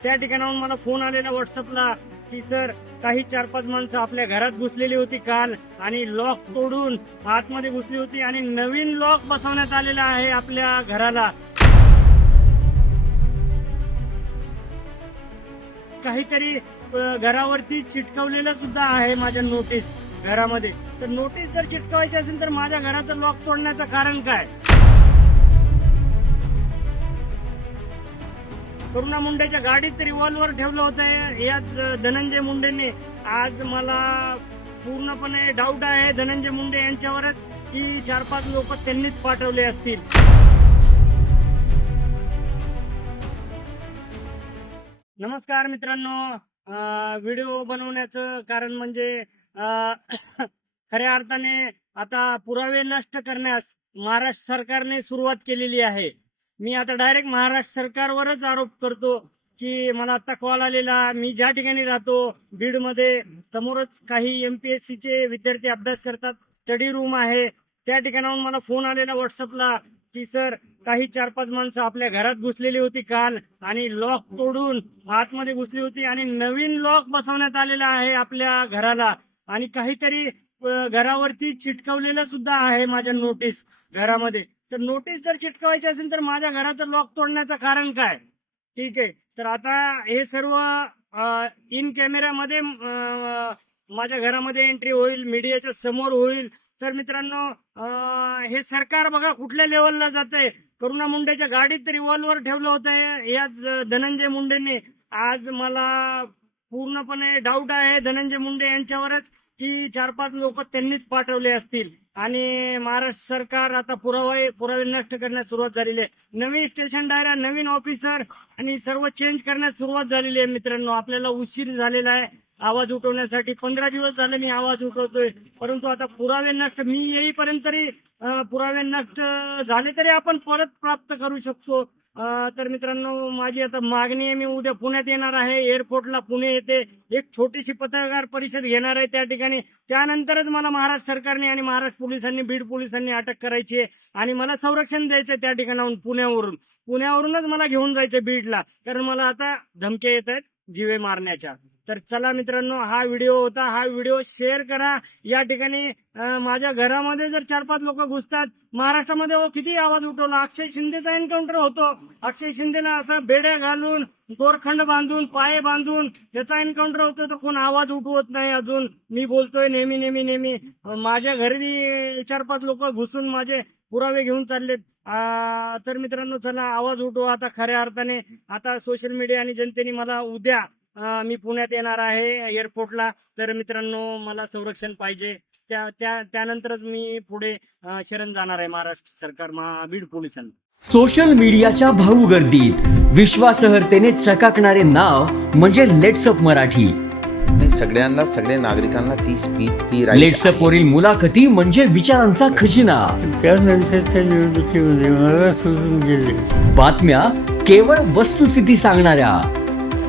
त्या ठिकाणाहून मला फोन आलेला व्हॉट्सअपला की सर काही 4-5 माणसं आपल्या घरात घुसलेली होती काल आणि लॉक तोडून आतमध्ये घुसली होती आणि नवीन लॉक बसवण्यात आलेला आहे आपल्या घराला. काहीतरी घरावरती चिटकवलेलं सुद्धा आहे माझ्या नोटीस घरामध्ये. तर नोटीस जर चिटकवायची असेल तर माझ्या घराचं लॉक तोडण्याचं कारण काय? करुणा मुंडेच्या गाडीत रिव्हॉल्वर ठेवलं होतं या धनंजय मुंडेंनी. आज मला पूर्णपणे डाऊट आहे धनंजय मुंडे यांच्यावरच की 4-5 लोक त्यांनीच पाठवले असतील. नमस्कार मित्रांनो, व्हिडिओ बनवण्याचं कारण म्हणजे खऱ्या अर्थाने आता पुरावे नष्ट करण्यास महाराष्ट्र सरकारने सुरुवात केलेली आहे. मी आता डायरेक्ट महाराष्ट्र सरकारवरच आरोप करतो की मला आता कॉल आलेला, मी ज्या ठिकाणी राहतो बीडमध्ये समोरच काही MPSCचे विद्यार्थी अभ्यास करतात, स्टडी रूम आहे, त्या ठिकाणाहून मला फोन आलेला व्हॉट्सअपला की सर काही 4-5 माणसं आपल्या घरात घुसलेली होती काल आणि लॉक तोडून आतमध्ये घुसली होती आणि नवीन लॉक बसवण्यात आलेला आहे आपल्या घराला आणि काहीतरी घरावरती चिटकवलेलं सुद्धा आहे माझ्या नोटीस घरामध्ये. तर नोटीस जर चिटकवायची असेल तर माझ्या घराचं लॉक तोडण्याचं कारण काय? ठीक आहे, तर आता हे सर्व इन कॅमेऱ्यामध्ये माझ्या घरामध्ये एंट्री होईल, मीडियाच्या समोर होईल. तर मित्रांनो, हे सरकार बघा कुठल्या लेवलला जातंय. करुणा मुंडेच्या गाडीत रिव्हॉल्वर ठेवलं होतं या धनंजय मुंडेंनी. आज मला पूर्णपणे डाऊट आहे धनंजय मुंडे यांच्यावरच की 4-5 लोक त्यांनीच पाठवले असतील आणि महाराष्ट्र सरकार आता पुरावे नष्ट करण्यास सुरुवात झालेली आहे. नवीन स्टेशन डायरा, नवीन ऑफिसर आणि सर्व चेंज करण्यास सुरुवात झालेली आहे. मित्रांनो, आपल्याला उशीर झालेला आहे आवाज उठवण्यासाठी. 15 दिवस झाले मी आवाज उठवतोय, परंतु आता पुरावे नष्ट, मी येईपर्यंत तरी पुरावे नष्ट झाले तरी आपण परत प्राप्त करू शकतो. तर मित्रांनो, माझी आता मागणी आहे, मी उद्या पुण्यात येणार आहे, एअरपोर्टला पुणे येथे एक छोटीशी पत्रकार परिषद घेणार आहे त्या ठिकाणी. त्यानंतरच मला महाराष्ट्र सरकारने आणि महाराष्ट्र पोलिसांनी, बीड पोलिसांनी अटक करायची आहे आणि मला संरक्षण द्यायचं त्या ठिकाणाहून. पुण्यावरूनच मला घेऊन जायचं बीडला, कारण मला आता धमक्या येत आहेत जीवे मारण्याच्या. तर चला मित्रांनो, हा व्हिडिओ होता, हा व्हिडिओ शेअर करा. या ठिकाणी माझ्या घरामध्ये जर 4-5 लोक घुसतात, महाराष्ट्रामध्ये किती आवाज उठवला. अक्षय शिंदेचा एन्काउंटर होतो, अक्षय शिंदेना असं बेड्या घालून, दोरखंड बांधून, पाय बांधून त्याचा एन्काउंटर होतो, तर कोण आवाज उठवत नाही. अजून मी बोलतोय नेहमी माझ्या घरी 4-5 लोक घुसून माझे पुरावे घेऊन चाललेत. तर मित्रांनो, चला आवाज उठवा आता खऱ्या अर्थाने. आता सोशल मीडिया आणि जनतेने मला उद्या मी पुण्यात येणार आहे एअरपोर्टला. तर मित्रांनो, मला संरक्षण पाहिजे. त्यानंतरच मी पुढे शरण जाणार आहे महाराष्ट्र सरकार, बीड पोलिसांना. सोशल मीडियाच्या भाऊ गर्दीत विश्वासार्हतेने चकाकणारे नाव म्हणजे लेट्सअप मराठी. सगळ्यांना, सगळ्या नागरिकांना ती स्पीच, ती लेट्सअप वरील मुलाखती म्हणजे विचारांचा खजिना. त्यानंतरच्या निवडणुकीमध्ये मला सोडून गेले. बातम्या केवळ वस्तुस्थिती सांगणाऱ्या,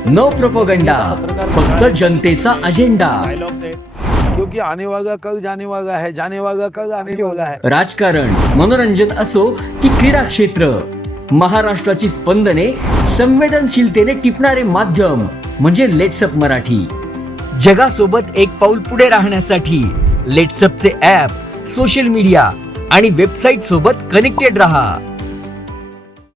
न प्रोपगंडा, फक्त जनतेचा अजेंडा. क्योंकि आने वाला कल जाने वाला है, जाने वाला कल आने वाला है. राजकारण, मनोरंजन असो की क्रीडा क्षेत्र, महाराष्ट्राची स्पंदने संवेदनशीलतेने टिपणारे माध्यम म्हणजे लेट्सअप मराठी. जगासोबत एक पाऊल पुढे राहण्यासाठी लेट्सअपचे ॲप, सोशल मीडिया आणि वेबसाईट सोबत कनेक्टेड रहा.